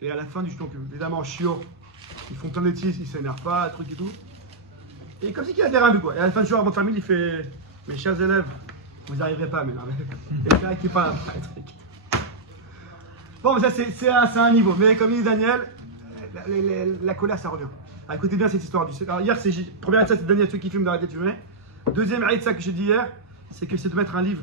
Et à la fin du donc évidemment, chiot, ils font plein de bêtises, ils s'énervent pas, truc et tout. Et comme si qu'il a des vu quoi. Et à la fin du jour, votre famille, il fait mes chers élèves, vous n'y arriverez pas, mais là, et le gars qui parle après, truc. Bon, mais ça, c'est un niveau. Mais comme dit Daniel, la colère, ça revient. Alors, écoutez bien cette histoire. Alors, hier, première ça, c'est Daniel, ceux qui filment d'arrêter de fumer. Deuxième ça que j'ai dit hier, c'est que c'est de mettre un livre.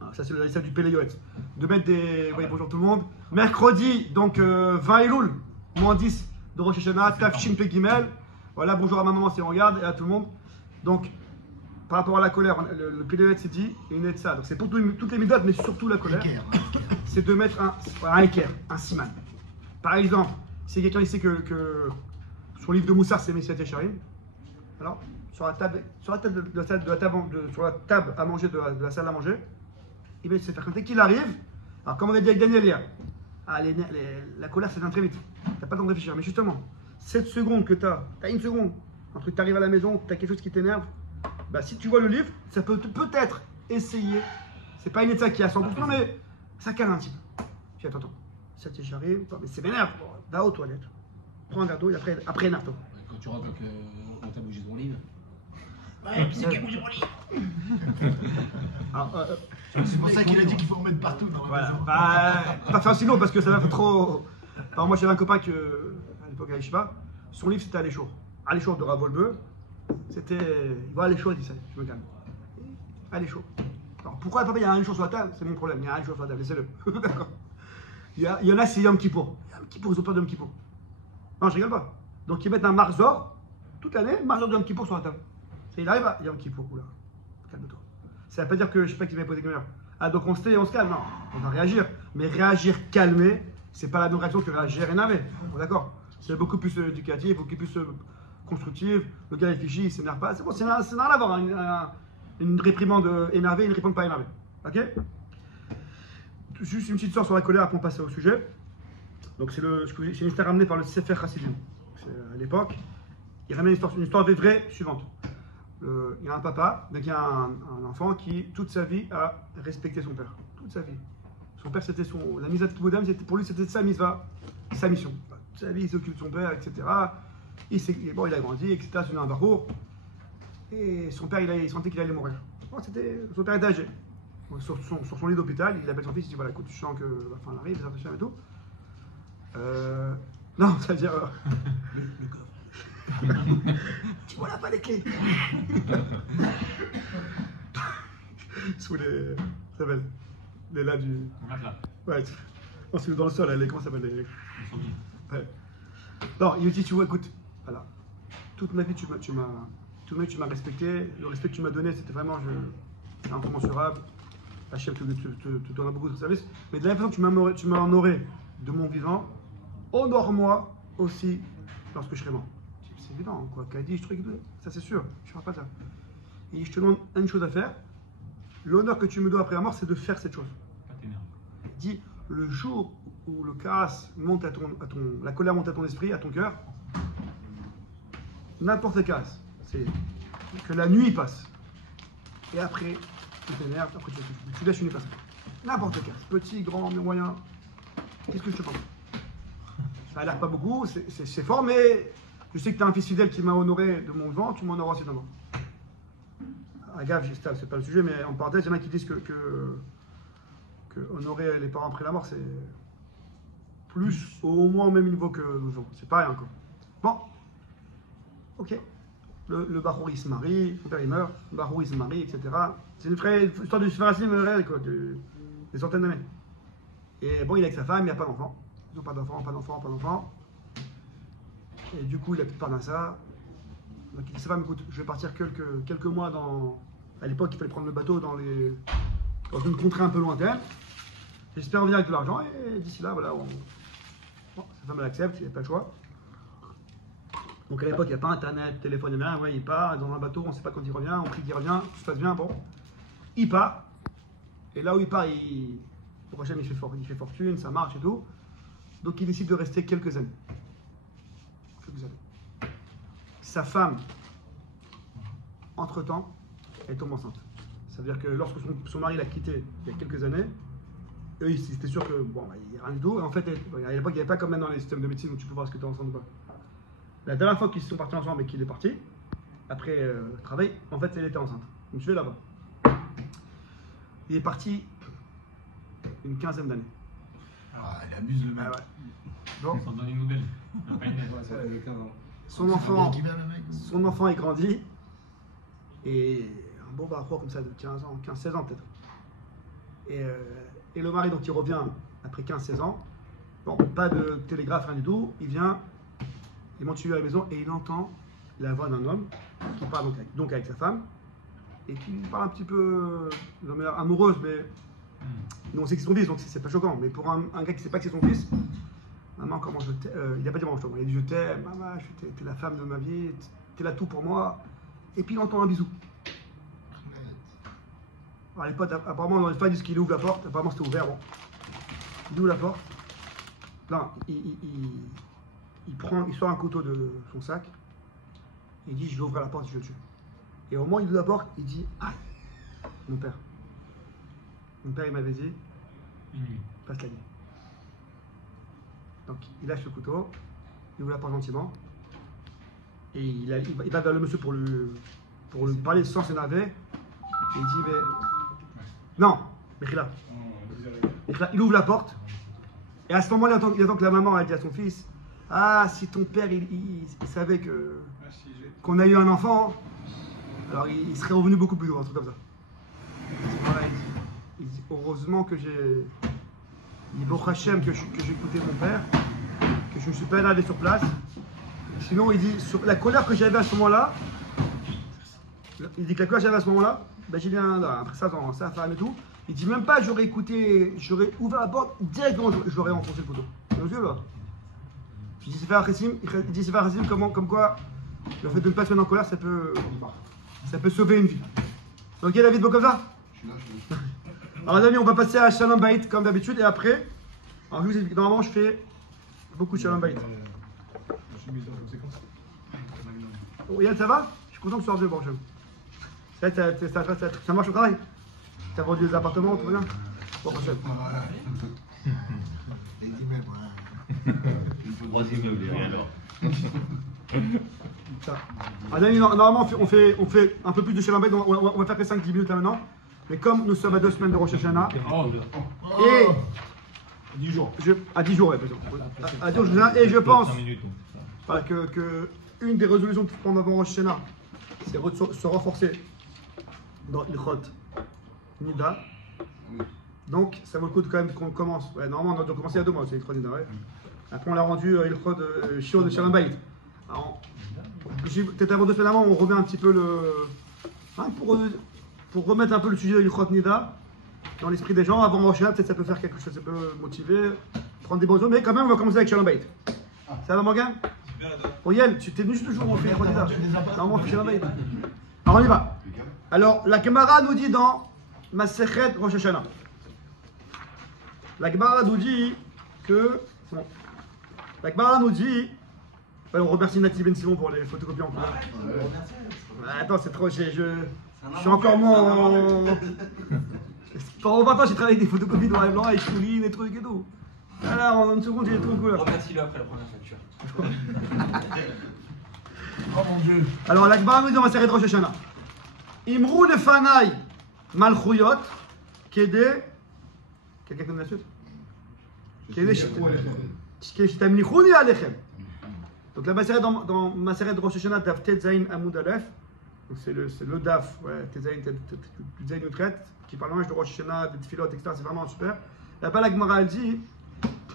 Alors, ça, c'est le ça du Péléoët. De mettre des. Oui, bonjour tout le monde. Mercredi, donc 20 Elul, moins 10 de Rosh Hashanah, Tafshin Pegimel. Voilà, bonjour à ma maman si on regarde et à tout le monde. Donc, par rapport à la colère, le Péléoët s'est dit, une aide ça. Donc, c'est pour toutes les midotes, mais surtout la colère. C'est de mettre un équerre, un siman. Par exemple, si quelqu'un sait que son livre de Moussard, c'est Messiat Yesharim, alors, sur la table à manger de la salle à manger, il va se faire compter qu'il arrive. Alors, comme on a dit avec Daniel hier, la colère, ça vient très vite. Tu n'as pas le temps de réfléchir. Mais justement, 7 secondes que tu as une seconde, entre que tu arrives à la maison, tu as quelque chose qui t'énerve, bah, si tu vois le livre, ça peut peut-être essayer. C'est pas une état qui est à 100%, mais ça calme un petit peu. Puis attends, ça j'arrive, mais c'est vénère, va aux toilettes. Prends un verre d'eau et après énerve-toi. Quand tu rentres qu'on t'a bougé ton livre. Ouais, qui c'est qui a bougé mon livre? C'est pour ça qu'il a dit qu'il faut en mettre partout dans la maison. Pas faire aussi long parce que ça va faire trop. Alors moi j'avais un copain que, à l'époque à Yeshiva, son livre c'était Aléchour. Aléchour de Ravolbeu. C'était. Il va Aléchour, il dit ça, je me calme. Aléchour. Alors pourquoi papa il y a un jour sur la table? C'est mon problème, il y a un jour sur la table, laissez-le. D'accord. Il y en a, c'est Yom Kippour. Yom Kippour, ils ont peur de Yom Kippour. Non, je rigole pas. Donc ils mettent un Marzor, toute l'année, Marzor de Yom Kippour sur la table. Et il arrive à Yom Kippour, oula, calme-toi. Ça veut pas dire que je sais pas qui m'a posé comme ah, donc on se tait, on se calme, non. On va réagir. Mais réagir calmé, c'est pas la même réaction que réagir énervé. Bon, d'accord. C'est beaucoup plus éducatif, beaucoup plus constructif. Le gars réfléchit, il s'énerve pas. C'est bon, c'est rien à voir. Une réprimande énervée et une réprimande pas énervée. Ok? Juste une petite histoire sur la colère, après on passe au sujet. Donc c'est une histoire ramenée par le Sefer Chassidim. À l'époque, il ramène une histoire vraie suivante. Il y a un papa, donc il y a un enfant qui, toute sa vie, a respecté son père. Toute sa vie. Son père, c'était la mise à Kibodam, pour lui, c'était sa mitzvah, sa mission. Toute sa vie, il s'occupe de son père, etc. Il a grandi, etc. C'est un barreau. Et son père, il sentait qu'il allait mourir. Bon, son père était âgé. Sur son lit d'hôpital, il appelle son fils, il dit voilà, écoute, je sens que la fin arrive, les attentions et tout. Non, c'est-à-dire. Le coffre. Tu vois là pas les clés. Sous les. Ça s'appelle. Les là du. Ouais. Non, c'est dans le sol, les. Comment ça s'appelle les. Ouais. Non, il me dit tu vois, écoute, voilà. Toute ma vie, tu m'as respecté. Le respect que tu m'as donné, c'était vraiment. C'est incommensurable. Hachem te donne beaucoup de service. Mais de la même façon que tu m'as honoré de mon vivant, honore-moi aussi lorsque je serai mort. C'est évident, quoi. Kaddish, truc, ça c'est sûr. Je ne ferai pas ça. Et je te demande une chose à faire. L'honneur que tu me dois après la mort, c'est de faire cette chose. Dis, le jour où le karas monte la colère monte à ton esprit, à ton cœur, n'importe quel karas, c'est que la nuit passe. Et après, tu t'énerves, après tu laisses une nuit passer. N'importe quel karas, petit, grand, moyen. Qu'est-ce que je te pense? Ça a l'air pas beaucoup, c'est fort, mais je sais que tu as un fils fidèle qui m'a honoré de mon vivant, tu m'honoreras aussi de moi. Agave, c'est pas le sujet, mais en parenthèse, il y en a qui disent que honorer les parents après la mort, c'est plus, au moins au même niveau que le vivant. C'est pas rien, quoi. Bon, ok. Le Bahour, il se marie, son père il meurt, le Bahour, il se marie, etc. C'est une vraie histoire du Sfarasim réel, quoi, des centaines d'années. Et bon, il est avec sa femme, il n'y a pas d'enfant. Ils n'ont pas d'enfant. Et du coup, il a plus de part d'un ça. Donc il dit, sa femme, écoute, je vais partir quelques mois à l'époque, il fallait prendre le bateau dans une contrée un peu lointaine. J'espère revenir avec de l'argent. Et d'ici là, voilà, bon, sa femme, elle accepte, il n'y a pas le choix. Donc à l'époque, il n'y a pas internet, téléphone, rien. Ouais, il part dans un bateau, on ne sait pas quand il revient, on prie qu'il revient, tout se passe bien, bon. Il part. Et là où il part, le prochain, il fait fortune, ça marche et tout. Donc il décide de rester quelques années. Sa femme, entre-temps, elle tombe enceinte. Ça veut dire que lorsque son mari l'a quitté il y a quelques années, eux, ils étaient sûrs que, bon, il n'y a rien du tout. Et en fait, à l'époque, il n'y avait pas comme maintenant les systèmes de médecine où tu peux voir ce que tu es enceinte ou pas. La dernière fois qu'ils sont partis ensemble et qu'il est parti, après le travail, en fait, elle était enceinte. Donc je vais là-bas. Il est parti une quinzaine d'années. Ah, il abuse le mec. Ah ouais. Bon. Sans donner une nouvelle. Pas une lettre. Ouais, ça, avec 15 ans. Son enfant, Qui vient, le mec son enfant est grandi. Et un beau barreau comme ça de 15 ans, 15-16 ans peut-être. Et le mari, donc il revient après 15-16 ans. Bon, pas de télégraphe, rien du tout. Il vient, il monte chez lui à la maison et il entend la voix d'un homme qui parle donc avec sa femme et qui parle un petit peu de manière amoureuse, mais nous on sait que c'est son fils, donc c'est pas choquant. Mais pour un gars qui sait pas que c'est son fils, maman, comment je t'aime, il n'a pas dit maman, je t'aime, il a dit je t'aime, maman, t'es la femme de ma vie, t'es là tout pour moi. Et puis il entend un bisou. Alors les potes, apparemment, dans les faits, ils disent qu'il ouvre la porte, apparemment c'était ouvert, bon. Il ouvre la porte, là, il sort un couteau de son sac, il dit je vais ouvrir la porte et je le tue. Et au moment où il ouvre la porte, il dit aïe, mon père. Mon père il m'avait dit, Une nuit. passe la nuit. Donc il lâche le couteau, il ouvre la porte gentiment, et il va vers le monsieur pour lui parler sans s'énerver, et il dit mais... Non, Mechila. Il ouvre la porte, et à ce moment-là, il attend que la maman a dit à son fils, ah, si ton père il savait qu'on a eu un enfant, alors il serait revenu beaucoup plus loin, un truc comme ça. Voilà, il dit, heureusement que j'ai... Il dit, Baruch Hashem, que j'ai écouté mon père, que je ne suis pas allé sur place. Sinon, il dit, sur la colère que j'avais à ce moment-là, il dit que la colère que j'avais à ce moment-là, ben j'ai bien, après ça, dans sa femme et tout, il dit même pas, j'aurais écouté, j'aurais ouvert la porte, directement, j'aurais enfoncé le couteau. Vous voyez là? Il dit, c'est faire Hassim, comme quoi, le fait de ne pas se mettre en colère, ça peut sauver une vie. Donc, il y a la vie de beau comme ça? Alors les amis, on va passer à Shalom Bayit comme d'habitude et après, alors je vous explique, normalement je fais beaucoup de Shalom Bayit. Yann, ça va? Je suis content que tu sois revenu, bon, ça marche au travail? T'as vendu des appartements, tout va bien? Bon, prochaine. Les immeubles, ouais. Troisième meuble, et alors. Ça. Alors, les amis, normalement on fait un peu plus de Shalom Bayit, on va faire que 5-10 minutes là maintenant. Mais comme nous sommes à 2 semaines de Rosh Hashanah, et 10 jours. à 10 jours, ouais, à 10 jours, et je pense voilà, que une des résolutions qu'il faut prendre avant Rosh Hashanah, c'est se renforcer dans l'Ilchot Nida. Donc ça vaut le coup quand même qu'on commence. Ouais, normalement on a dû commencer il y a 2 mois, c'est l'Ilchot Nida. Ouais. Après on l'a rendu Ilchot Shiur de Shalom Bayit. Peut-être avant 2 semaines avant, on revient un petit peu pour remettre un peu le sujet de l'Ilchot Nida dans l'esprit des gens, avant Rosh Hashanah, peut-être ça peut faire quelque chose, ça peut motiver, prendre des bons hommes, mais quand même on va commencer avec Shalom Bayit. Ça va Morgan? Bon Yann, tu t'es venu toujours on fait l'Ilchot Nida. Normalement on fait Shalom Bayit. Alors on y va. Alors la Gemara nous dit dans Masechet Rosh Hashanah. La Gemara nous dit que... Bon. La Gemara nous dit... on remercie Nati Ben Simon pour les photocopies en couleur. Attends, c'est trop... Je suis encore mon... Pendant 20 ans, j'ai travaillé avec des photocopies noir et blanc, avec Chouline, des trucs et tout. Là, en une seconde, j'ai des trucs en couleur. Remercie-le après la première facture. Oh mon Dieu. Alors, la Gemara nous dit dans Masechet Rosh Hashanah. Imrou lefanai malchuyot kede... Quelqu'un connaît la suite? Kede shitamnichouni alechem. Donc la Maseret dans Maseret Rosh Hashanah, Daf Tetzain Amoud Aleph, donc c'est le Daf, ouais, Tetzain Utret, qui parle de Rosh Hashanah, des Tfilot, etc. C'est vraiment super. Là-bas, la Gemara elle dit,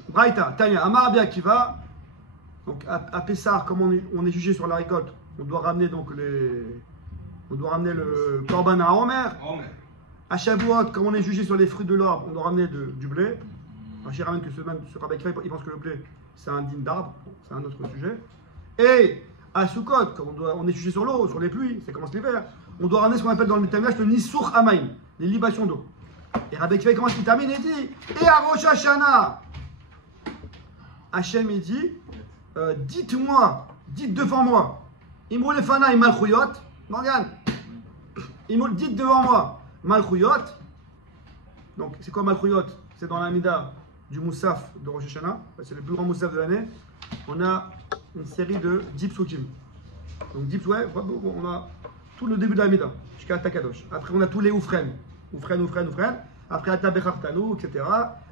Braïta, Tanya, Amar Abi Akiva, donc à Pessah, comme on est jugé sur la récolte, on doit ramener donc le Korban à Omer. À Shavuot, comme on est jugé sur les fruits de l'arbre, on doit ramener du blé. J'ai ramène que ce Rabbi Akiva, il pense que le blé, c'est un digne d'arbre, c'est un autre sujet. Et à Sukkot, comme on est jugé sur l'eau, sur les pluies, ça commence l'hiver, on doit ramener ce qu'on appelle dans le Mitamlash le Nisur Amaim, les libations d'eau. Et Rabbi Akiva commence, il termine et dit, et à Rosh Hashanah, Hachem il dit, dites-moi, dites devant moi, Imrou lefana et Malchuyot, Morgan, dites devant moi, Malchuyot, donc c'est quoi Malchuyot? c'est dans l'Amida du Moussaf de Rosh Hashanah, c'est le plus grand Moussaf de l'année, on a une série de 10 psukim. Donc 10, ouais, on a tout le début de l'Amida, jusqu'à Takadosh. Après, on a tous les oufren. Oufren. Après, Ata Bechartanu, etc.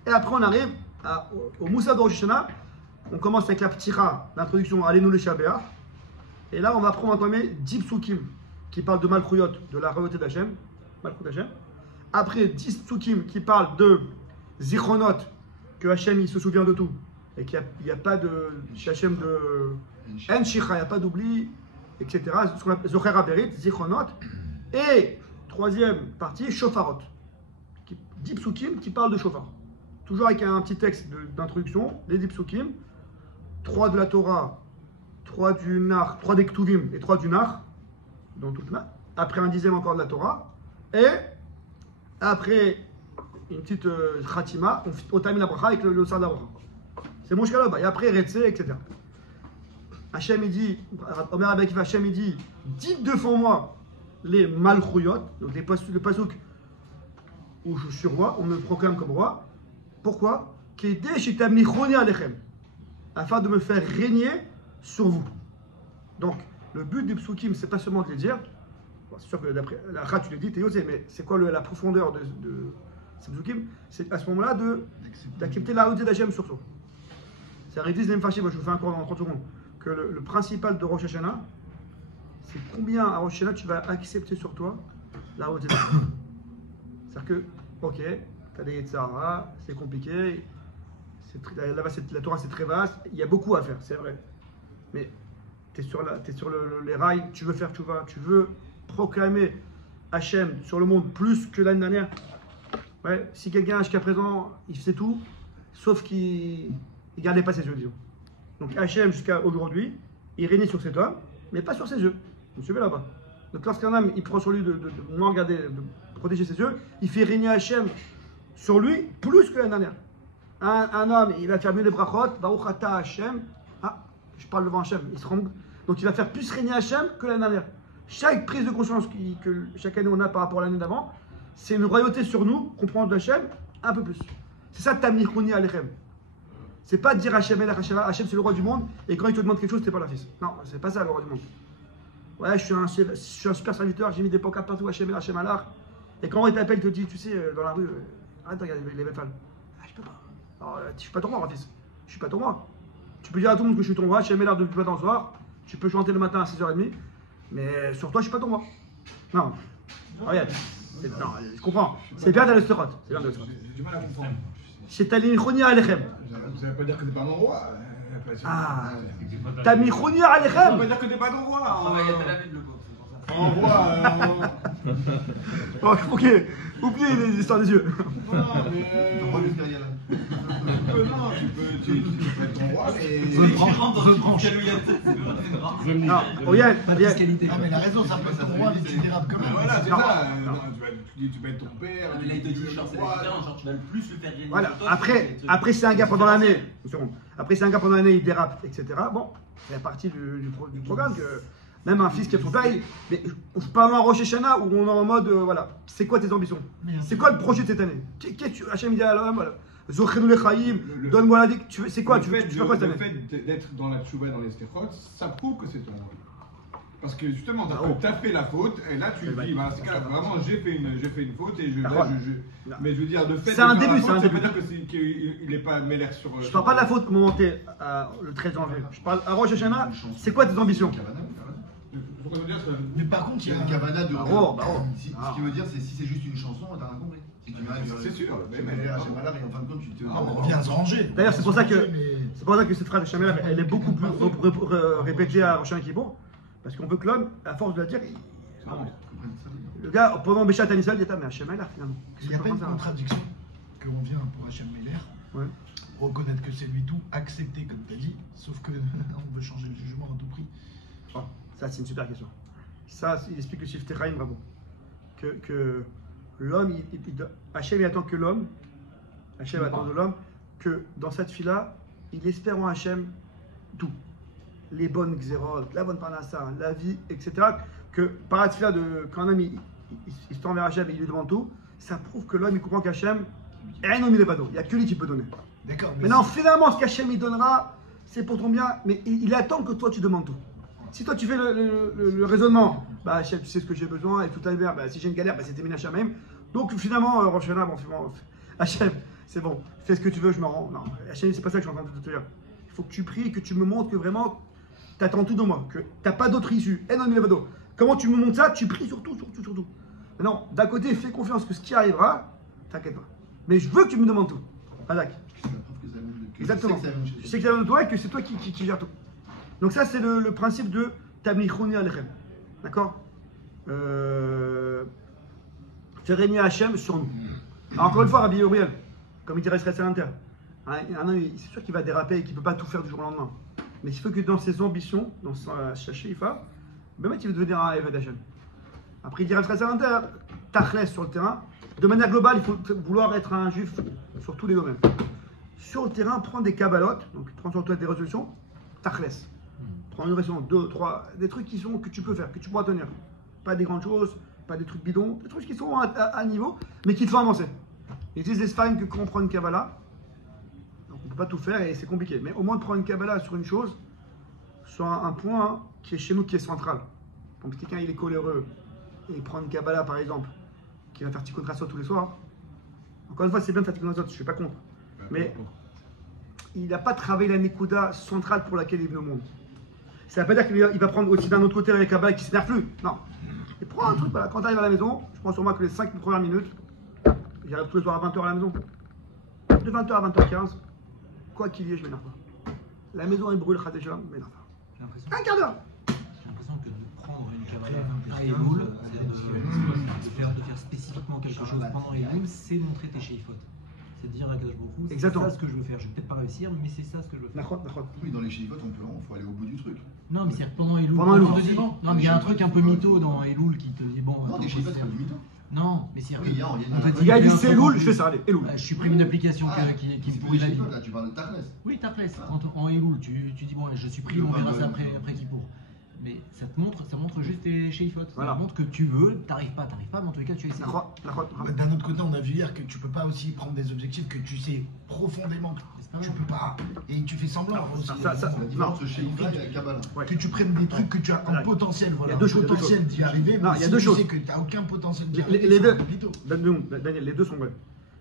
Et après, on arrive au Moussaf de Rosh Hashanah. On commence avec la ptira, l'introduction, Alenu le Shabbat. Et là, on va prendre en 10 psukim qui parlent de Malchuyot, de la royauté d'Hachem. Malchut d'Hachem. Après, 10 psukim qui parlent de Zichronot, que Hachem il se souvient de tout. Et qu'il n'y a pas de. Chez Hachem de. En Shicha, il n'y a pas d'oubli, etc. Zocher Aberit, Zichronot. Et troisième partie, Shofarot. 10 psukim qui parlent de Shofar. Toujours avec un petit texte d'introduction, les 10 psukim. 3 de la Torah, 3 du Nar, 3 des Ktuvim et 3 du Nar, dans toute la. Après un dixième encore de la Torah. Et après une petite Khatima, on termine la bracha avec le Sar de la bracha. C'est mon shkaloba. Et après Retse, etc. Hachem il dit, Omer Abakiva, Hachem il dit, dites devant moi les Malchuyot, donc le pasuk où je suis roi, on me proclame comme roi. Pourquoi? Afin de me faire régner sur vous. Donc, le but des psukim, c'est pas seulement de les dire. Bon, c'est sûr que d'après la Kha, tu l'as dit, Théo, mais c'est quoi la profondeur de ces psukim? C'est à ce moment-là d'accepter la royauté d'Hachem sur toi. C'est Rédis Lemfaché, moi je vous fais encore dans 30 secondes, que le principal de Rosh Hashanah, c'est combien à Rosh Hashanah tu vas accepter sur toi la royauté d'Hachem. C'est-à-dire que, ok, tu as des Yetzara, c'est compliqué. La Torah c'est très vaste, il y a beaucoup à faire, c'est vrai. Mais tu es sur les rails, tu veux faire tchouva, tu veux proclamer Hachem sur le monde plus que l'année dernière. Ouais, si quelqu'un jusqu'à présent il faisait tout, sauf qu'il ne gardait pas ses yeux, disons. Donc Hachem jusqu'à aujourd'hui, il régnait sur cet homme, mais pas sur ses yeux. Vous me suivez là-bas. Donc lorsqu'un homme il prend sur lui de moins regarder, de protéger ses yeux, il fait régner Hachem sur lui plus que l'année dernière. Un homme, il va faire mieux les brachot, Baruch Ata Hashem. Ah, je parle devant Hashem, il se rend. Donc il va faire plus régner Hashem que l'année dernière. Chaque prise de conscience que chaque année on a par rapport à l'année d'avant, c'est une royauté sur nous qu'on prend de Hashem un peu plus. C'est ça Tamnichouni Alechem. C'est pas de dire Hashem Hashem c'est le roi du monde et quand il te demande quelque chose, t'es pas leur fils. Non, c'est pas ça le roi du monde. Ouais, je suis un super serviteur, j'ai mis des pancartes partout, Hashem Allah. Et quand il t'appelle, il te dit, tu sais, dans la rue, arrête de regarder les belles femmes. Ah, je peux pas. Alors, je suis pas ton roi, mon fils. Je suis pas ton roi. Tu peux dire à tout le monde que je suis ton roi, je suis là depuis le matin au soir. Tu peux chanter le matin à 6h30. Mais sur toi, je suis pas ton roi. Non. Regarde. Non, je comprends. C'est bien d'aller se rote. C'est bien d'aller se rote. J'ai du mal à comprendre. C'est Talichonia Alechem. Ça veut pas dire que t'es pas mon roi. Ah. Tamichonia Alechem. Ça veut pas dire que t'es pas ton roi. En roi. Oh, ok. Oubliez les histoires des yeux. Non, mais. Non, tu peux être ton roi, mais. Non, regarde. Ah, mais la raison, ça peut être ton roi, mais tu dérapes quand même. Voilà, c'est ça. Tu peux être ton père. Là, il te dit, genre, c'est différent, genre, tu vas le plus le faire gagner. Voilà. Après, c'est un gars pendant l'année. Après, c'est un gars pendant l'année, il dérape, etc. Bon, c'est la partie du programme que. Même un fils qui a son père, mais je parle en Rosh Hashanah où on est en mode, voilà, c'est quoi tes ambitions? C'est quoi le projet de cette année? Hachem dit à l'homme, voilà, Zochenou le Chaïm, donne-moi la c'est quoi? Tu fais quoi cette année? Le fait d'être dans la tchouva, dans les stéphrotes, ça prouve que c'est ton rôle. Parce que justement, t'as fait la faute, et là tu te dis, bah, c'est vraiment, j'ai fait une faute, et mais je veux dire, le fait c'est un début, ça veut dire qu'il n'est pas mêlé sur. Je parle pas de la faute momentée le 13 janvier. Je parle à Rosh Hashanah, c'est quoi tes ambitions? Mais par contre, il y a une cavana de. Ce qui veut dire, c'est si c'est juste une chanson, t'as rien compris. Si tu c'est sûr. Mais Hachem Allah, et en fin de compte, tu te. On vient se ranger. D'ailleurs, c'est pour ça que cette phrase de Hachem Allah, elle est beaucoup plus répétée à Rosh Hashanah, parce qu'on veut que l'homme, à force de la dire, le gars, pendant Béchat Anisal, il dit, mais Hachem Allah, finalement. Il n'y a pas une contradiction qu'on vient pour Hachem Meller, reconnaître que c'est lui tout, accepter comme tu as dit, sauf que on veut changer le jugement à tout prix. Ça, c'est une super question. Ça, il explique le Shifteh Chaim, bravo. Que l'homme, Hachem, il attend que l'homme, Hachem attend de l'homme, que dans cette fille-là, il espère en Hachem tout. Les bonnes xérotes, la bonne parnassa, la vie, etc. Que par la fille-là, quand un homme, il se tend vers Hachem et il lui demande tout, ça prouve que l'homme, il comprend qu'Hachem, Il n'y a que lui qui peut donner. D'accord. Maintenant, finalement, ce qu'Hachem il donnera, c'est pour ton bien, mais il attend que toi tu demandes tout. Si toi tu fais le raisonnement, bah Hachem, tu sais ce que j'ai besoin et tout à l'heure, bah, si j'ai une galère, bah, c'est terminé Hachem même. Donc finalement, Hachem, c'est bon, fais ce que tu veux, je me rends. Non, Hachem, c'est pas ça que je suis en train de te dire. Il faut que tu pries, que tu me montres que vraiment, tu attends tout de moi, que tu n'as pas d'autre issue. Comment tu me montres ça? Tu pries surtout. Maintenant, d'un côté, fais confiance que ce qui arrivera, t'inquiète pas. Mais je veux que tu me demandes tout. Adak. Exactement. Je sais que ça vient de toi et que c'est toi qui gère tout. Donc ça, c'est le principe de Tamlichoni Alechem. D'accord, faire régner Hachem sur nous. Alors encore une fois, Rabbi Uriel, comme il dirait Shrek Salanter, c'est sûr qu'il va déraper et qu'il ne peut pas tout faire du jour au lendemain. Mais il faut que dans ses ambitions, dans sa Shashifa, même il veut devenir un Eved Hachem. Après, il dirait Shrek Salanter, Tachles sur le terrain. De manière globale, il faut vouloir être un juif sur tous les domaines. Sur le terrain, prends des kabbalot, donc prends sur toi des résolutions, Tachles. Prends une résolution, 2, 3, des trucs que tu peux faire, que tu pourras tenir. Pas des grandes choses, pas des trucs bidons, des trucs qui sont à niveau, mais qui te font avancer. Ils disent les Sfarim que quand on prend une Kabbalah, donc on ne peut pas tout faire et c'est compliqué, mais au moins de prendre une Kabbalah sur une chose, sur un point qui est chez nous, qui est central. Donc quelqu'un il est coléreux et il prend une Kabbalah par exemple, qui va faire Tikkun Rasot tous les soirs. Encore une fois, c'est bien de faire Tikkun Rasot, je ne suis pas contre. Mais il n'a pas travaillé la Nekuda centrale pour laquelle il est venu au monde. Ça ne veut pas dire qu'il va prendre aussi d'un autre côté avec Kabbalah qui ne s'énerve plus. Non. Et prends un truc, voilà, quand tu arrives à la maison, je prends sur moi que les 5 premières minutes, j'arrive tous les soirs à 20h à la maison. De 20h à 20h15, quoi qu'il y ait, je ne m'énerve pas. La maison est brûle, je ne m'énerve pas. Un quart d'heure. J'ai l'impression que de prendre une Kabbalah à Elul, de faire spécifiquement quelque chose pendant Elul, c'est montrer tes sheifot. C'est de dire à Kadosh Baruch Hu, c'est ça ce que je veux faire. Je vais peut-être pas réussir, mais c'est ça ce que je veux faire. Oui, dans les sheifot, il faut aller au bout du truc. Non, mais c'est pendant Elul. Pendant Elul. Non, mais il y a un truc un peu mytho dans Elul qui te dit bon. Non, les sheifot, c'est pas du mytho. Non, mais c'est. Oui, il y a dit c'est Elul, je fais ça, allez, Elul. Je supprime une application qui me pourrit la vie. Là, tu parles de Tachles. Oui, Tachles. En Elul, tu dis bon, je supprime, on verra ça après Kippour. Mais ça montre juste tes sheifot. Ça montre que tu veux, t'arrives pas, mais en tous les cas tu essaies. D'un autre côté, on a vu hier que tu peux pas aussi prendre des objectifs que tu sais profondément que tu peux pas, et tu fais semblant. La différence de sheifot et Kabbalah. Que tu prennes des trucs que tu as un potentiel, voilà, il y a deux choses, potentiel d'y arriver, mais il y a deux choses. Tu sais que tu n'as aucun potentiel d'y arriver. Daniel, les deux sont vrais.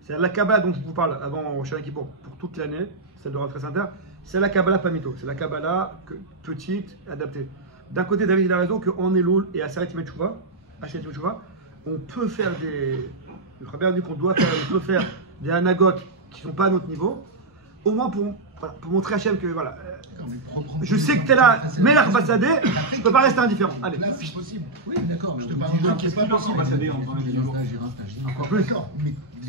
C'est la Kabbalah dont je vous parle avant Shana Kippour pour toute l'année, celle de Rav Sainter, c'est la Kabbalah pas mytho, c'est la Kabbalah petite, adaptée. D'un côté, David il a raison qu'en Elul et à Aseret Yemei Teshuvah, on peut faire des. Le Rabbi dit qu'on doit faire, on peut faire des anagotes qui ne sont pas à notre niveau, au moins pour montrer à Hachem que voilà. Je sais que tu es là, mais la Bassadé, je ne peux pas rester indifférent. Allez. Là, c'est possible. Oui, d'accord. Je te parle d'un qui n'est pas possible. Encore plus.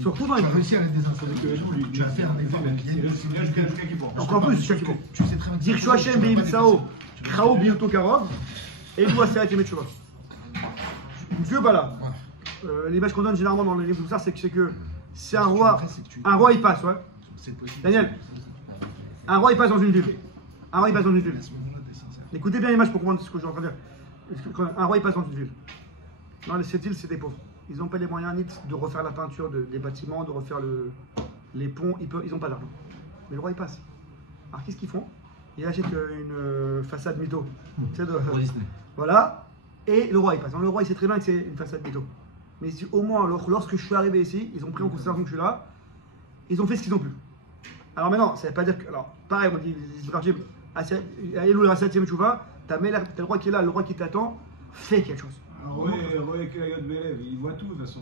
Surtout dans les. Tu as réussi à les désinstaller. Tu vas faire un effort. Encore plus, tu sais très bien. Dire Hachem Beimtsao, Krao Bioto Karov, et nous, Aseret Yemei Teshuvah. Dieu, voilà. L'image qu'on donne généralement dans les livres comme ça, c'est que c'est un roi il passe, ouais. Daniel, un roi il passe dans une ville. Écoutez bien l'image pour comprendre ce que je suis en train de dire. Un roi il passe dans une ville. Dans cette île, c'est des pauvres. Ils n'ont pas les moyens ni de refaire la peinture des bâtiments, de refaire les ponts. Ils n'ont pas d'argent. Mais le roi il passe. Alors qu'est-ce qu'ils font? Ils achètent une façade mytho. Voilà. Et le roi il passe. Alors, le roi il sait très bien que c'est une façade mytho. Mais au moins, lorsque je suis arrivé ici, ils ont pris en considération que je suis là. Ils ont fait ce qu'ils ont pu. Alors maintenant, ça ne veut pas dire que. Alors, pareil, on dit les Ibrahim, à Elul, à 7e Teshuvah, t'as le roi qui est là, le roi qui t'attend, fais quelque chose. Oui, il voit tout de toute façon.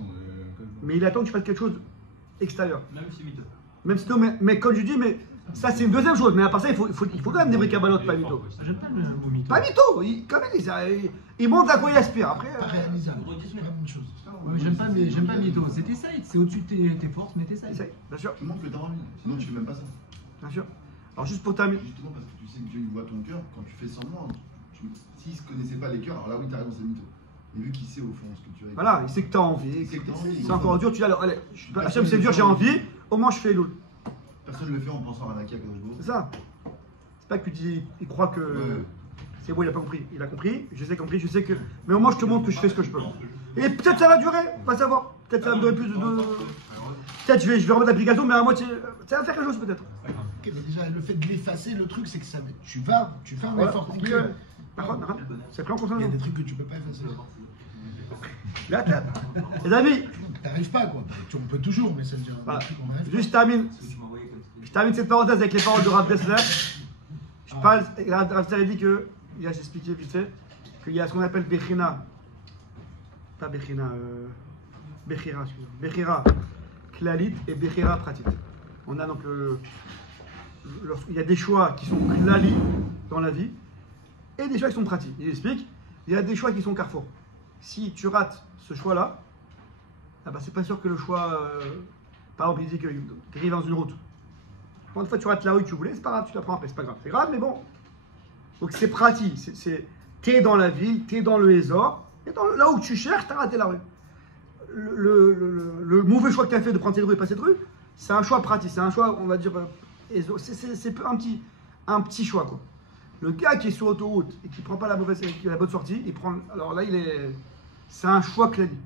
Mais il attend que tu fasses quelque chose extérieur. Même si mytho. Même si mais comme je dis, mais ça c'est une deuxième chose. Mais à part ça, il faut quand même des briques à balottes, pas mytho. J'aime pas le mot mytho. Pas mytho, comme il montre à quoi il aspire. Après. Pas réalisable. C'est la même chose. J'aime pas mytho. C'est t'essayes, c'est au-dessus de tes forces, mais t'essayes. Bien sûr. Tu montres le temps en ligne, sinon tu fais même pas ça. Bien sûr. Alors juste pour terminer. Justement parce que tu sais que Dieu voit ton cœur, quand tu fais semblant, s'il ne se connaissait pas les cœurs, alors là oui, t'as raison, c'est mytho. Mais vu qu'il sait au fond ce que tu as. Voilà, il sait que tu as envie. C'est encore dur, tu dis alors, allez, Hachem c'est dur, j'ai envie, au moins je fais Elul. Personne ne le fait en pensant à Naki à Kadosh Baruch Hu. C'est ça. C'est pas que tu dis, il croit que c'est bon, il a pas compris. Il a compris, je sais compris, je sais que. Mais au moins je te montre que je fais ce que je peux. Et peut-être ça va durer, pas savoir. Peut-être ça va durer plus de. Peut-être je vais remettre l'application, mais à moitié. Ça va faire quelque chose peut-être. Ok, mais déjà, le fait de l'effacer, le truc, c'est que ça, tu fais un effort concret. C'est clair Il y a des trucs que tu peux pas effacer. Là. Les amis. T'arrives pas, quoi. On peut toujours, mais ça veut dire. Juste je termine cette parenthèse avec les paroles de Rav Dessler. Rav Dessler dit que, il a expliqué vite fait, qu'il y a ce qu'on appelle Bechina. Pas Bechina, Bechira, excusez-moi. Bechira Klalit et Bechira Pratit. On a donc il y a des choix qui sont Klali dans la vie et des choix qui sont pratiques. Il explique, il y a des choix qui sont carrefour. Si tu rates ce choix-là, ah bah c'est pas sûr que le choix. Par exemple, il dit que tu arrives dans une route. Une fois tu rates la rue que tu voulais, c'est pas grave, tu la prends après, c'est pas grave. C'est grave, mais bon. Donc c'est pratique. T'es dans la ville, t'es dans le Hésor, et là où tu cherches, t'as raté la rue. Le mauvais choix que tu as fait de prendre cette rue et pas cette rue, c'est un choix pratique, c'est un choix, on va dire, c'est un petit choix, quoi. Le gars qui est sur l'autoroute et qui prend pas la bonne sortie, il prend, alors là, c'est un choix clanique.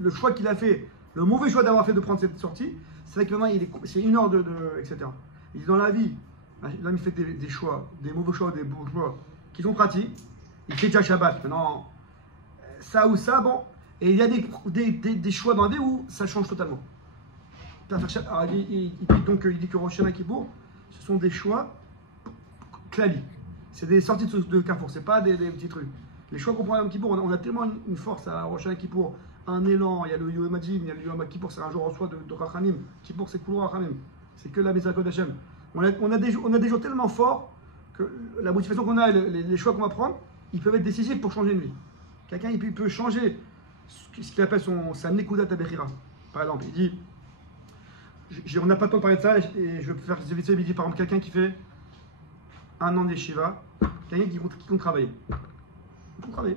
Le choix qu'il a fait, le mauvais choix d'avoir fait de prendre cette sortie, c'est vrai que maintenant, c'est 1 heure etc. Il dit dans la vie, là, il fait des choix, des mauvais choix, des bons choix, qui sont pratiques. Il fait déjà Shabbat. Maintenant, ça ou ça, bon. Et il y a des choix dans la vie où ça change totalement. Alors, il dit que Rosh Hashanah Kippour, ce sont des choix claviques. C'est des sorties de carrefour, c'est pas des petits trucs. Les choix qu'on prend à Yom Kippour, on a tellement une force à Rosh Hashanah Kippour, un élan, il y a le Yom Adjim, il y a le Yom Kippour, c'est un jour en soi de Rachamim. Kippour, c'est Koulou Rachamim. C'est que la miséricorde d'Hachem. On a des jours tellement forts que la motivation qu'on a, les choix qu'on va prendre, ils peuvent être décisifs pour changer une vie. Quelqu'un, il peut changer ce qu'il appelle sa Nekudat Abechira. Par exemple, il dit, on n'a pas le temps de parler de ça, et je vais faire vite fait, il dit par exemple, quelqu'un qui fait 1 an d'Yeshiva, quelqu'un qui compte travailler. Il compte travailler.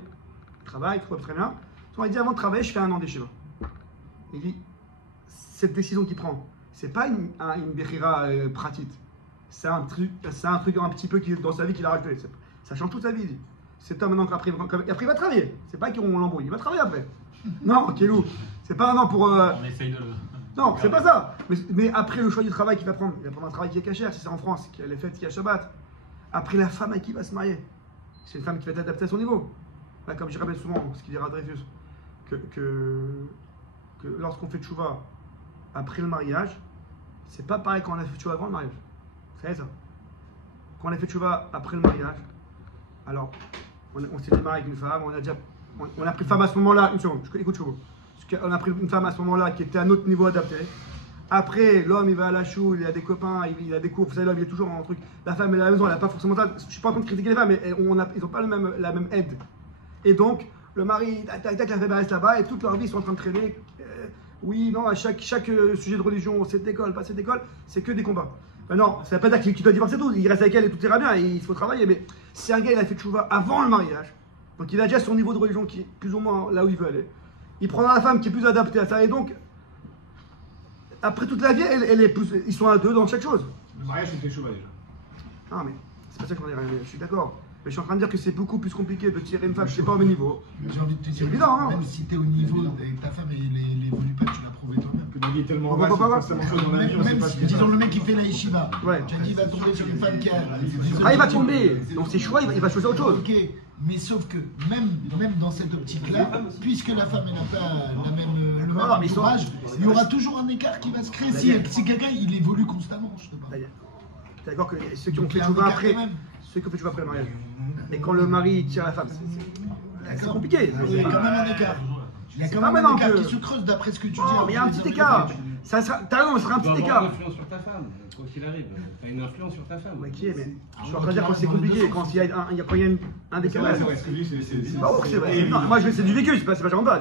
Il travaille, il trouve très bien. Il dit, avant de travailler, je fais 1 an d'Yeshiva. Il dit, cette décision qu'il prend, c'est pas une Bechira pratique. C'est un truc un petit peu dans sa vie qu'il a rajouté. Ça change toute sa vie, il dit. C'est toi maintenant qu'après il va travailler. C'est pas qu'on l'embrouille, il va travailler après. Non, Kélou, c'est pas un an pour. On essaye de. Non, c'est pas ça. Mais après le choix du travail qu'il va prendre, il va prendre un travail qui est caché, si c'est en France, qui a les fêtes, qui a Shabbat. Après la femme à qui il va se marier, c'est une femme qui va être adaptée à son niveau. Là, comme je rappelle souvent, ce qu'il dira Dreyfus, que lorsqu'on fait tchouva après le mariage, c'est pas pareil quand on a fait tchouva avant le mariage. Vous savez ça? Quand on a fait tchouva après le mariage, alors on s'est démarré avec une femme, on a pris une femme à ce moment-là, une seconde, écoute Chouvo. On a pris une femme à ce moment-là qui était à notre niveau adapté. Après, l'homme il va à la choule, il a des copains, il a des cours, vous savez, l'homme il est toujours en truc. La femme elle est à la maison, elle n'a pas forcément ça. Je suis pas en train de critiquer les femmes, mais ils n'ont pas la même aide. Et donc, le mari, tac, la femme reste là-bas et toute leur vie ils sont en train de traîner. Oui, non, à chaque sujet de religion, cette école, pas cette école, c'est que des combats. Non, ça ne veut pas dire qu'il doit divorcer tout, il reste avec elle et tout ira bien, et il faut travailler, mais si un gars il a fait tchouva avant le mariage, donc il a déjà son niveau de religion qui est plus ou moins là où il veut aller, il prendra la femme qui est plus adaptée à ça, et donc, après toute la vie, ils sont à deux dans chaque chose. Le mariage c'était tchouva déjà. Ah mais, c'est pas ça que je veux dire, je suis d'accord. Mais je suis en train de dire que c'est beaucoup plus compliqué de tirer une femme qui n'est pas au même niveau. J'ai envie de te dire, c'est évident, hein. Même si tu es au niveau et ta femme elle évolue pas, tu l'as prouvé toi-même. Que la vie est tellement vaste, même si, disons le mec qui fait la yeshiva, tu as dit il va tomber sur une femme qui a... Ah il va tomber, donc c'est choix, il va choisir autre chose. Ok, mais sauf que même dans cette optique-là, puisque la femme elle n'a pas le même entourage, il y aura toujours un écart qui va se créer si quelqu'un il évolue constamment. Je te parle. T'es d'accord que ceux qui ont fait tchouva après, ceux qui ont fait tchouva après le mariage, et quand le mari tire la femme, c'est compliqué. Il y a quand même un écart. Il y a quand même un écart qui se creuse d'après ce que tu dis. Non, mais il y a un petit écart. T'as raison, ce sera un petit écart. Tu as une influence sur ta femme, quoi qu'il arrive. Tu as une influence sur ta femme. Ok, mais je suis en train de dire quand c'est compliqué, quand il y a un décalage. C'est vrai, ce que je dis, c'est pas ouf, c'est vrai. Moi, c'est du vécu, c'est pas j'en bats.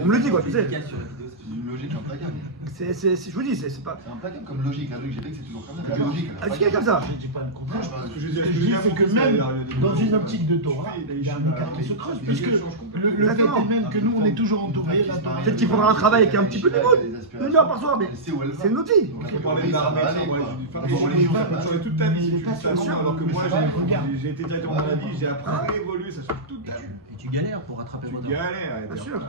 On me le dit, quoi, tu sais. C'est une logique implacable. Je vous dis, c'est pas. C'est implacable comme logique. La logique, j'ai dit que c'est toujours comme ça. La logique. Est-ce qu'il y a comme ça? Je dis pas le contraire. Ce que je dis, c'est que même dans une optique de Torah, il y a un écart qui se creuse. Puisque Le fait est même que nous, on est toujours entourés. Peut-être qu'il faudra un travail avec un petit peu de niveau. 1 heure par soir, mais c'est un outil. On fait toute ta vie si tu fais ça, alors que moi j'ai été directeur en maladie, j'ai appris à évoluer, ça sur toute ta vie. Et tu galères pour rattraper Tu votre galères. Bien sûr.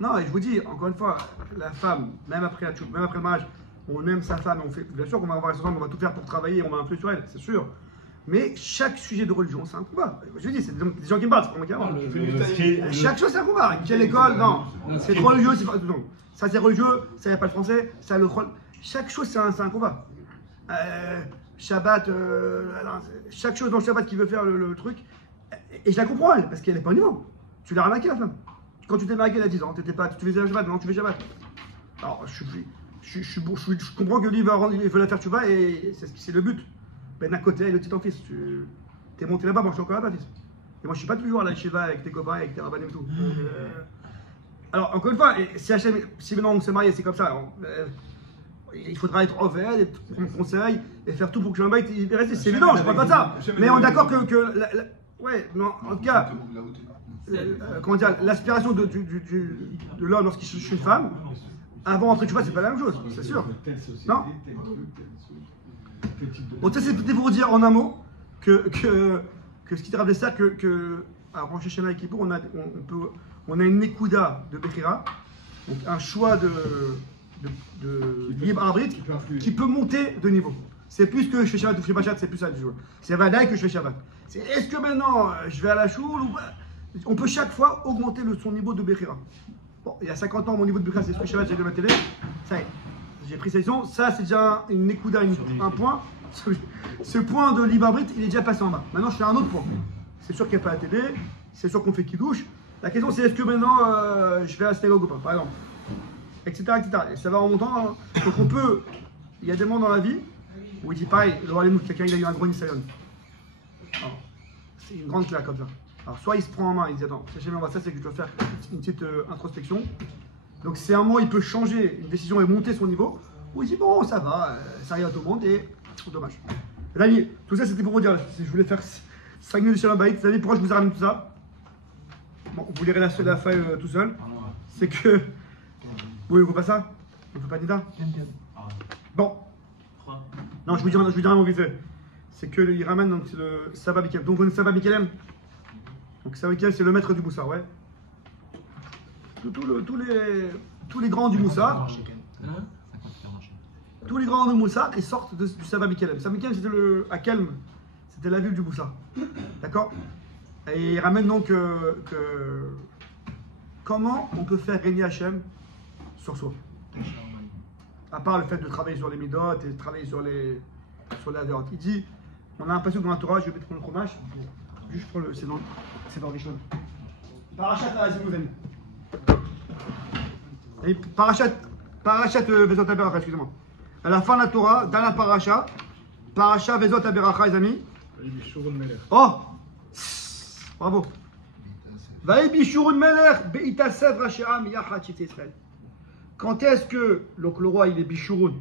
Non, et je vous dis, encore une fois, la femme, même après la choupe, même après le mariage, on aime sa femme, on fait, bien sûr qu'on va avoir ensemble, on va tout faire pour travailler, on va influer sur elle, c'est sûr. Mais chaque sujet de religion, c'est un combat. Je vous dis, c'est des gens qui me battent, c'est pas moi qui avance. Chaque chose, c'est un combat. Quelle école? Non. C'est trop religieux, c'est pas. Non. Ça, c'est religieux, ça, n'y a pas le français, ça, le. Chaque chose, c'est un combat. Shabbat, chaque chose dans le Shabbat qui veut faire le truc. Et je la comprends, elle, parce qu'elle n'est pas au niveau. Tu l'as ramaqué, la femme. Quand tu t'es marié, elle a 10 ans, tu faisais Shabbat, non, tu fais Shabbat. Alors, je comprends que lui, il veut la faire, tu vas, et c'est le but. Ben d'un côté, le petit ton fils, t'es monté là-bas, moi je suis encore là-bas, fils. Et moi je suis pas toujours à la Shiva avec tes copains, avec tes rabbanim et tout. Alors, encore une fois, si maintenant on s'est marié, c'est comme ça. Il faudra être ouvert, et prendre conseil, et faire tout pour que Shalom Bayit il reste. C'est évident, je parle pas de ça. Mais on est d'accord que ouais, non, en tout cas, comment dire, l'aspiration de l'homme lorsqu'il cherche une femme, avant, après, tu vois, c'est pas la même chose, c'est sûr. Non? Bon, ça c'est pour vous dire en un mot que ce qui te rappelle ça, à Rosh Hashanah et Kippour, on a une Nekuda de Bechira, donc un choix de libre arbitre qui peut monter de niveau. C'est plus que je fais Shabbat ou je fais pas Shabbat, c'est plus ça du jour. C'est Vadaï que je fais Shabbat. C'est est-ce que maintenant je vais à la choule ou pas? On peut chaque fois augmenter son niveau de Bechira. Bon, il y a 50 ans, mon niveau de Bechira, c'est ce que Shabbat, j'ai de ma télé. Ça y est. J'ai pris sélection, ça c'est déjà une Nekuda, un point. Ce point de libre arbitre, il est déjà passé en bas. Maintenant, je fais un autre point. C'est sûr qu'il n'y a pas la télé, c'est sûr qu'on fait qui douche. La question c'est est-ce que maintenant je vais à la synagogue ou pas, par exemple, etc., etc. Et ça va en montant. Hein. Donc on peut, il y a des moments dans la vie où il dit pareil, le roi quelqu'un il a eu un gros nisayon. C'est une grande claque comme ça. Alors soit il se prend en main, il dit attends, si jamais on va ça, c'est que je dois faire une petite introspection. Donc c'est un moment, il peut changer une décision et monter son niveau, ou il dit bon, ça va, ça arrive à tout le monde et dommage. Les amis, tout ça c'était pour vous dire, je voulais faire 5 minutes de Shalom Bayit. Les amis, pourquoi je vous ai ramené tout ça? Bon, vous lirez la feuille tout seul. C'est que. Vous voulez pas ça? On ne peut pas Nida? Bon. Non, je vous dis un mot vite fait. C'est que il ramène donc le Saba Bikelem. Donc vous connaissez Saba Bikelem? Donc Saba Bikelem c'est le maître du Moussar, ouais. Tous les grands du Moussar. Tous les grands du Moussar, ils sortent du Saba Bikelem. Saba Bikelem c'était à Kelm. C'était la ville du Moussar. D'accord? Et il ramène donc comment on peut faire régner Hachem sur soi. À part le fait de travailler sur les midot et de travailler sur les avérotes. Il dit, on a l'impression que dans la Torah, je vais prendre le fromage, juste pour c'est dans les choses. Parachat Azim, nos amis. Et Parachat Vezot Aberacha, excusez-moi. À la fin de la Torah, dans la Parachat Vezot Aberacha, les amis. Oh! Bravo. Quand est-ce que donc le roi il est Bishurun?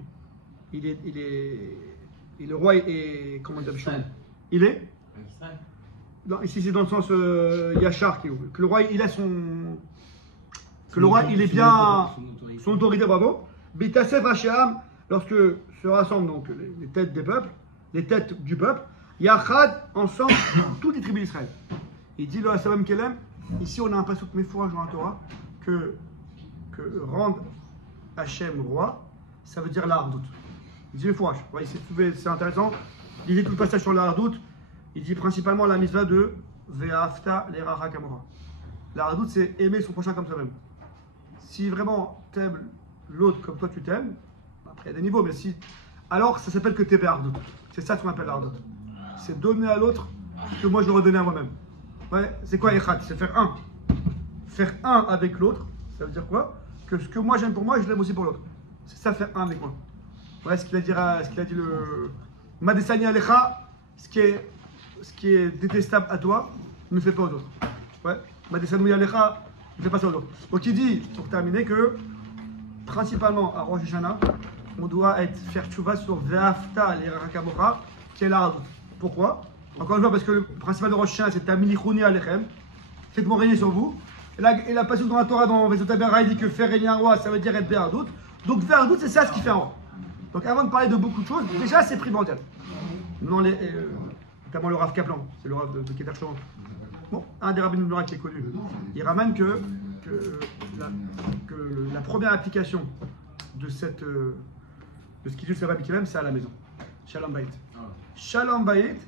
Le roi est comment dire Bishurun? Il est non, ici c'est dans le sens Yachar que le roi il a il est bien son autorité, bravo. Beitasef Hashem, lorsque se rassemblent donc les têtes des peuples, les têtes du peuple, Yachad ensemble toutes les tribus d'Israël. Il dit le Hashem Kelem, ici on a l'impression que mes fourrages dans la Torah que rendre Hachem roi, ça veut dire la hardout. Il dit les fourrages. Ouais, c'est intéressant. Il dit tout le passage sur la hardout. Il dit principalement la mitzvah de Ve'afta l'eracha kamora. La hardout, c'est aimer son prochain comme soi-même. Si vraiment t'aimes l'autre comme toi tu t'aimes, après il y a des niveaux, mais si. Alors ça s'appelle que t'es hardout. C'est ça qu'on appelle la hardout. C'est donner à l'autre ce que moi je redonnais à moi-même. Ouais, c'est quoi echad? C'est faire un. Faire un avec l'autre, ça veut dire quoi? Que ce que moi j'aime pour moi, je l'aime aussi pour l'autre. C'est ça faire un avec moi. Ouais, ce qu'il a dit le Madesani Alecha, ce qui est détestable à toi, ne fais pas aux autres. Ouais, Madesani Alecha, ne fais pas ça aux autres. Donc il dit, pour terminer, que principalement à Rosh Hashanah, on doit faire tchouva sur Ve'afta l'eracha kamocha, qui est l'ardou. Pourquoi? Encore une fois, parce que le principal de Rosh Hashanah, c'est Tamilichouni Alechem. Faites-moi régner sur vous. Et la passion dans la Torah, dans Vezot Abera, il dit que faire régner un roi, ça veut dire être Béardout. Donc Béardout, c'est ça ce qui fait un roi. Donc avant de parler de beaucoup de choses, déjà c'est primordial. Notamment le Rav Kaplan, c'est le Rav de Keter Shoron. Bon, un des rabbins de Nora qui est connu. Il ramène que la première application de ce qui dit le Shabbat Bikilem, c'est à la maison. Shalom Bayit. Shalom Bayit,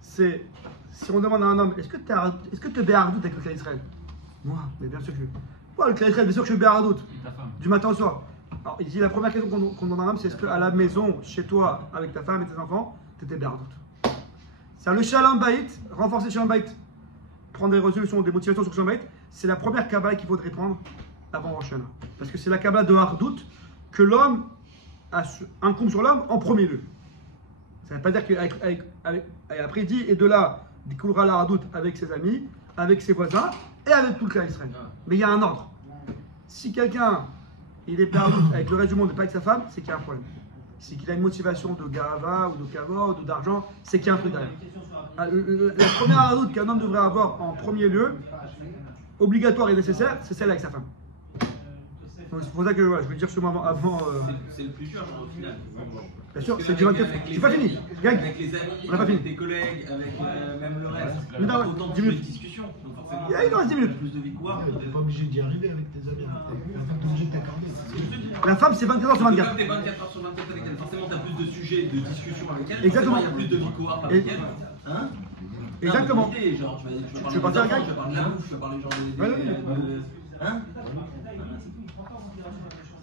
c'est si on demande à un homme, est-ce que tu es Béardout avec le clan Israël? Moi, mais bien sûr que je. Moi, le clan Israël, bien sûr que je suis Béardout. Du matin au soir. Alors, il dit la première question qu'on demande à un homme, c'est est-ce qu'à la maison, chez toi, avec ta femme et tes enfants, tu étais Béardout? C'est le Shalom Bayit, renforcer Shalom Bayit, prendre des résolutions, des motivations sur Shalom Bayit, c'est la première Kabbalah qu'il faudrait prendre avant Rosh Hashanah. Parce que c'est la Kabbalah de Hardout que l'homme incombe sur l'homme en premier lieu. Ça ne veut pas dire qu'après il dit, et de là, découlera la Hardout avec ses amis, avec ses voisins et avec tout le clan Israël. Mais il y a un ordre. Si quelqu'un il est perdu avec le reste du monde et pas avec sa femme, c'est qu'il y a un problème. C'est qu'il a une motivation de gava ou de kavod ou d'argent, c'est qu'il y a un truc derrière. La première Hardout qu'un homme devrait avoir en premier lieu, obligatoire et nécessaire, c'est celle avec sa femme. C'est pour ça que voilà, je vais dire ce moment avant. C'est le plus dur, genre, au final. Bien sûr, c'est du 24. Je suis pas fini. Gagne. Avec les amis, on n'a pas fini. Avec tes collègues, avec même le reste. Mais non, autant 10 de minutes. discussions. Donc forcément, Il nous reste 10 minutes. plus de victoires. T'es pas obligé d'y arriver avec tes amis. T'es obligé de t'accorder. La femme, c'est 24 heures sur 24. Comme t'es 24 heures sur 24 avec elle, forcément t'as plus de sujets de discussion avec elle. Exactement. Il y a plus de victoires avec elle. Hein? Exactement. Genre, Tu veux partir avec elle? Tu vas parler de la bouffe, tu vas parler genre de. Hein?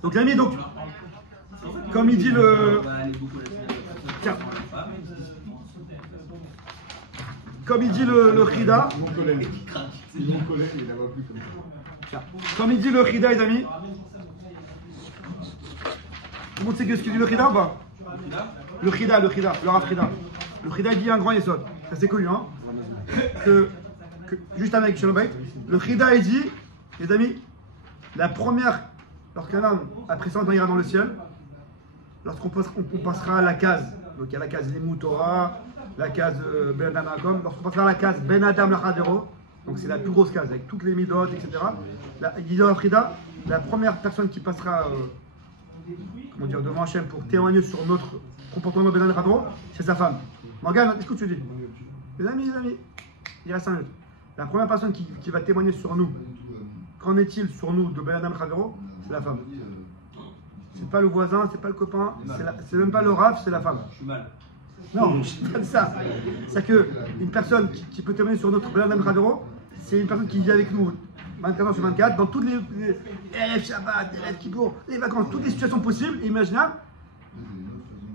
Donc l'ami, donc, comme il dit le... Tiens. Comme il dit le Chida... Mon collègue. C'est mon collègue, il la voit plus comme ça. Comme il dit le Chida, les amis. Tout le monde sait ce qu'il dit le Chida ou pas? Le Chida, le Rav Chida. Le Chida dit un grand yesod. Ça c'est connu, hein. Juste avec Shalom Bayit, le Chida il dit, les amis, la première... Lorsqu'un homme, après 100 ans, ira dans le ciel, lorsqu'on passera à la case, donc il y a la case Limut Torah, la case Ben Adam Lakom, lorsqu'on passera à la case Ben Adam Lachadero, donc c'est la plus grosse case avec toutes les midot, etc. Il dit dans Frida, la première personne qui passera devant Hachem pour témoigner sur notre comportement Ben Adam Lachadero, c'est sa femme. Morgane, qu'est-ce que tu dis? Les amis, il reste 5 minutes. La première personne qui va témoigner sur nous, qu'en est-il sur nous de Ben Adam Lachadero? C'est la femme. C'est pas le voisin, c'est pas le copain, c'est même pas le raf, c'est la femme. Je suis mal. Non, je dis pas de ça. C'est qu'une personne qui peut témoigner sur notre Ben Adam Lachadero, c'est une personne qui vit avec nous 24 heures sur 24, dans toutes les Erev Shabbat, Erev Kippour, les vacances, toutes les situations possibles et imaginables.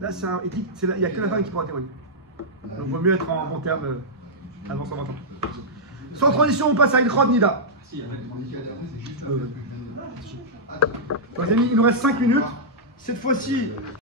Là, il n'y a que la femme qui pourra témoigner. Donc il vaut mieux être en bon terme avant 120 ans. Sans transition, on passe à Ilchot Nida. Les amis, il nous reste 5 minutes. Cette fois-ci,